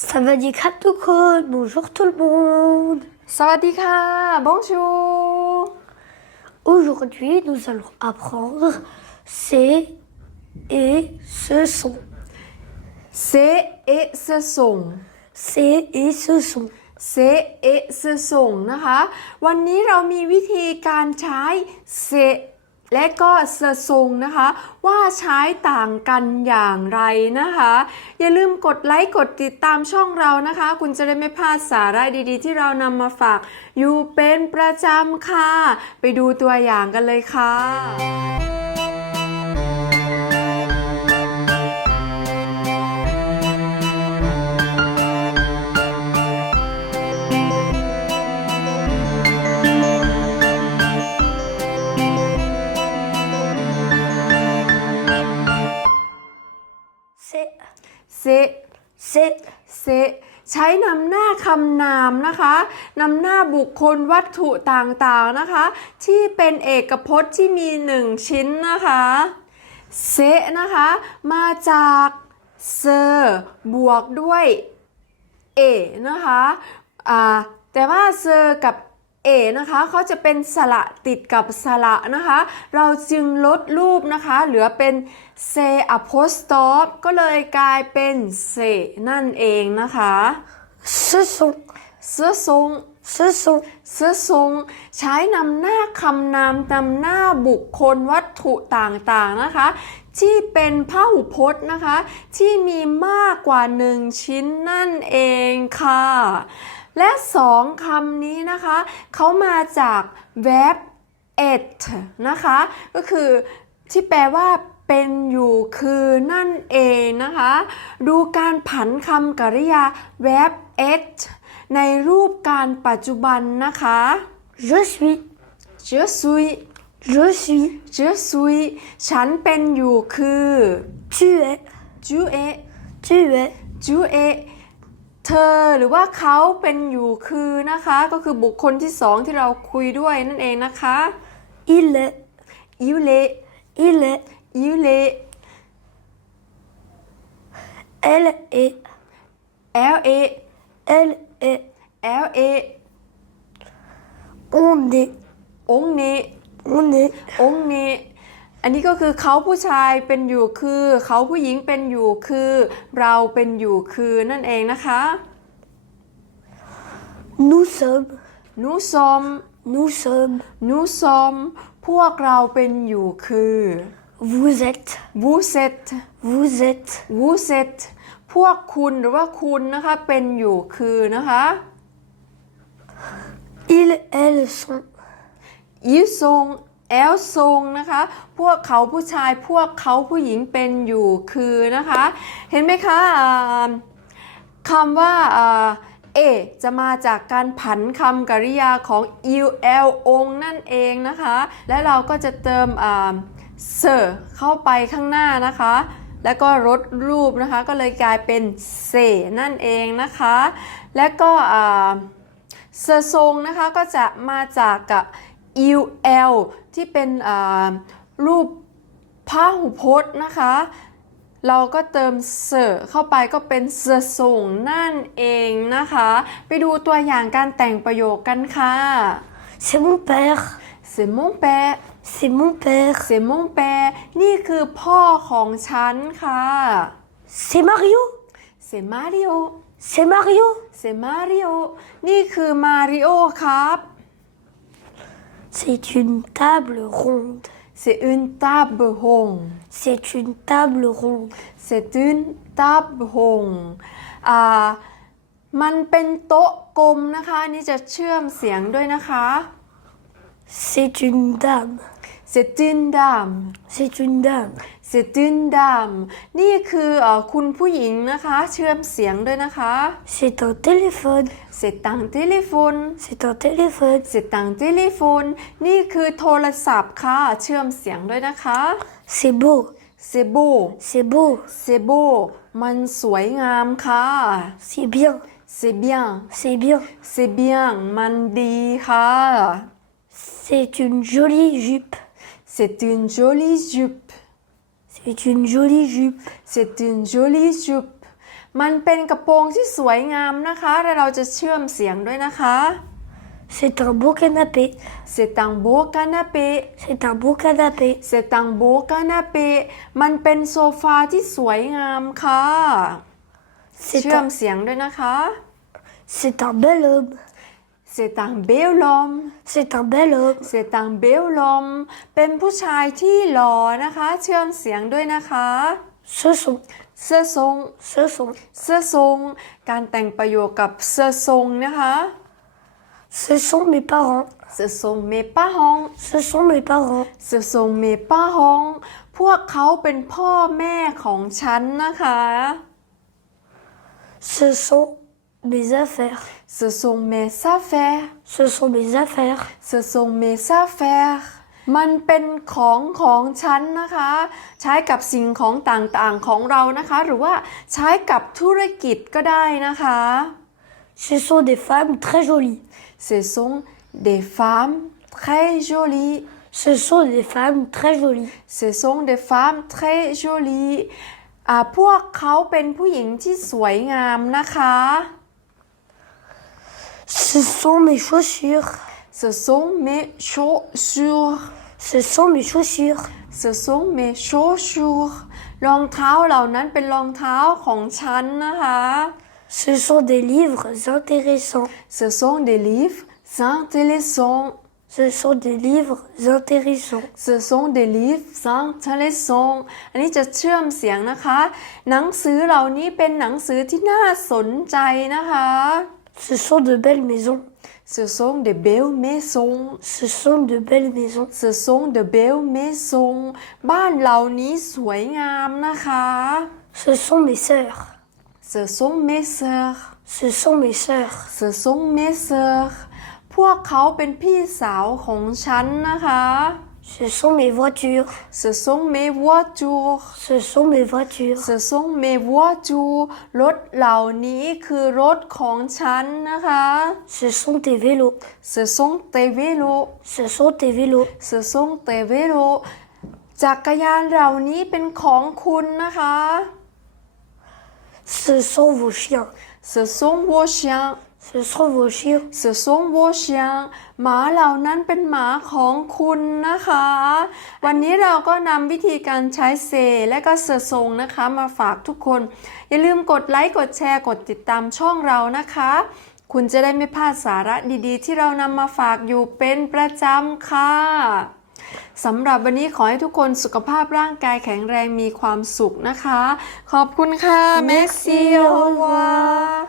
Ça va dire à tout le monde. Bonjour tout le monde. สวัสดีค่ะ bonjour Aujourd'hui, nous allons apprendre c'est et ce sont. c'est et ce sont C'est et ce sont. c'est et ce sont นะคะ วันนี้เรามีวิธีการใช้ c'est และก็จะทรงนะคะ ว่าใช้ต่างกันอย่างไรนะคะ อย่าลืมกดไลค์กดติดตามช่องเรานะคะ คุณจะได้ไม่พลาดสาระดีๆ ที่เรานำมาฝากอยู่เป็นประจำค่ะ ไปดูตัวอย่างกันเลยค่ะ เซใช้นำหน้าคำนามนะคะนำหน้าบุคคลวัตถุต่างๆนะคะ ที่เป็นเอกพจน์ที่มีหนึ่งชิ้นนะคะเซนะคะ มาจากเซอร์บวกด้วยเอนะคะแต่ว่าเซอร์กับ เอนะคะเขาจะเป็นสระติดกับสระนะคะ เราจึงลดรูปนะคะ เหลือเป็นเซอโพสตอฟก็เลยกลายเป็นเซนั่นเองนะคะ Ce sont. เสื้อทรง Ce sont. เสื้อทรงใช้นำหน้าคำนามนำหน้าบุคคลวัตถุต่างๆนะคะ ที่เป็นพหูพจน์นะคะ ที่มีมากกว่าหนึ่งชิ้นนั่นเองค่ะ และสองคำนี้นะคะเขามาจาก verb et นะคะ ก็คือที่แปลว่าเป็นอยู่คือนั่นเองนะคะ ดูการผันคำกริยา verb et ในรูปการปัจจุบันนะคะ Je suis. je suis Je suis. je suis ฉันเป็นอยู่คือ Tu es. tu es Tu es. tu es เธอหรือว่าเขาเป็นอยู่คือนะคะ ก็คือบุคคลที่สองที่เราคุยด้วยนั่นเองนะคะ Il est. il est Il est. il est Elle est. elle est Elle est. elle est On est. on est On est. on est อันนี้ก็คือเขาผู้ชายเป็นอยู่คือ เขาผู้หญิงเป็นอยู่คือ เราเป็นอยู่คือนั่นเองนะคะ Nous sommes. nous sommes Nous sommes. nous sommes พวกเราเป็นอยู่คือ Vous êtes. vous êtes Vous êtes. vous êtes พวกคุณหรือว่าคุณนะคะเป็นอยู่คือนะคะ Ils, elles sont. ils sont elles sont นะคะ พวกเขาผู้ชายพวกเขาผู้หญิงเป็นอยู่คือนะคะ เห็นไหมคะคำว่าเอจะมาจากการผันคำกริยาของ il องนั่นเองนะคะ และเราก็จะเติมเซอร์เข้าไปข้างหน้านะคะ แล้วก็ลดรูปนะคะ ก็เลยกลายเป็นเซนั่นเองนะคะ และก็เซอร์ทรงนะคะก็จะมาจากกับ il ที่เป็นอ่ารูปพหูพจน์นะคะ เราก็เติมเซอร์เข้าไปก็เป็นเซอร์ทรงนั่นเองนะคะ ไปดูตัวอย่างการแต่งประโยคกันค่ะ C'est mon père. c'est mon père C'est mon père. c'est mon père นี่คือพ่อของฉันค่ะ C'est Mario. c'est Mario C'est Mario. c'est Mario นี่คือ Mario ครับ C'est une table ronde. c'est une table ronde C'est une table ronde. c'est une table ronde อ่ามันเป็นโต๊ะกลมนะคะ อันนี่จะเชื่อมเสียงด้วยนะคะ C'est une dame. C'est une dame C'est une dame. c'est une dame นี่คือเออคุณผู้หญิงนะคะ เชื่อมเสียงด้วยนะคะ C'est un téléphone. c'est un téléphone C'est un téléphone. c'est un téléphone นี่คือโทรศัพท์ค่ะ เชื่อมเสียงด้วยนะคะ C'est beau. c'est beau C'est beau. c'est beau มันสวยงามค่ะ C'est bien. c'est bien C'est bien. c'est bien มันดีค่ะ C'est une jolie jupe. C'est une jolie jupe C'est une jolie jupe. c'est une jolie jupe มันเป็นกระโปรงที่สวยงามนะคะและเราจะเชื่อมเสียงด้วยนะคะ C'est un beau canapé. C'est un beau canapé C'est un beau canapé. C'est un beau canapé มันเป็นโซฟาที่สวยงามค่ะ C'est เชื่อม un, เสียงด้วยนะคะ c'est un bel homme. C'est un bel homme C'est un bel homme. C'est un bel homme เป็นผู้ชายที่หล่อนะคะ เชื่อมเสียงด้วยนะคะ Ce sont, เสื้อทรง ce sont, เสื้อทรง การแต่งประโยคกับเสื้อทรงนะคะ ce sont mes parents. เสื้อทรงเมป้าฮอง Ce sont mes parents. เสื้อทรงเมป้าฮองพวกเขาเป็นพ่อแม่ของฉันนะคะ Ce sont mes affaires. Ce sont mes affaires Ce sont mes affaires. Ce sont mes affaires มันเป็นของของฉันนะคะ ใช้กับสิ่งของต่างๆของเรานะคะ หรือว่าใช้กับธุรกิจก็ได้นะคะ Ce sont des femmes très jolies. Ce sont des femmes très jolies Ce sont des femmes très jolies. Ce sont des femmes très jolies อ่าพวกเขาเป็นผู้หญิงที่สวยงามนะคะ Ce sont mes chaussures. Ce sont mes chaussures Ce sont mes chaussures. Ce sont mes chaussures รองเท้าเหล่านั้นเป็นรองเท้าของฉันนะคะ Ce sont des livres intéressants. Ce sont des livres intéressants Ce sont des livres intéressants. Ce sont des livres intéressants อันนี้จะเชื่อมเสียงนะคะ หนังสือเหล่านี้เป็นหนังสือที่น่าสนใจนะคะ Ce sont de belles maisons. Ce sont des belles maisons Ce sont de belles maisons. Ce sont de belles maisons บ้านเหล่านี้สวยงามนะคะ Ce sont mes sœurs. Ce sont mes sœurs Ce sont mes sœurs. Ce sont mes sœurs พวกเขาเป็นพี่สาวของฉันนะคะ Ce sont mes voitures. Ce sont mes voitures Ce sont mes voitures. Ce sont mes voitures รถเหล่านี้คือรถของฉันนะคะ Ce sont tes vélos. Ce sont tes vélos Ce sont tes vélos. Ce sont tes vélos จักรยานเหล่านี้เป็นของคุณนะคะ Ce sont vos chiens. Ce sont vos chiens Ce sont vos chiens. Ce sont vos chiens หมาเหล่านั้นเป็นหมาของคุณนะคะ วันนี้เราก็นำวิธีการใช้เซและก็เซซงนะคะ มาฝากทุกคน อย่าลืมกดไลค์ กดแชร์ กดติดตามช่องเรานะคะ คุณจะได้ไม่พลาดสาระดีๆ ที่เรานำมาฝากอยู่เป็นประจำค่ะสำหรับวันนี้ขอให้ทุกคนสุขภาพร่างกายแข็งแรงมีความสุขนะคะ ขอบคุณค่ะ Merci, Merci au au revoir revoir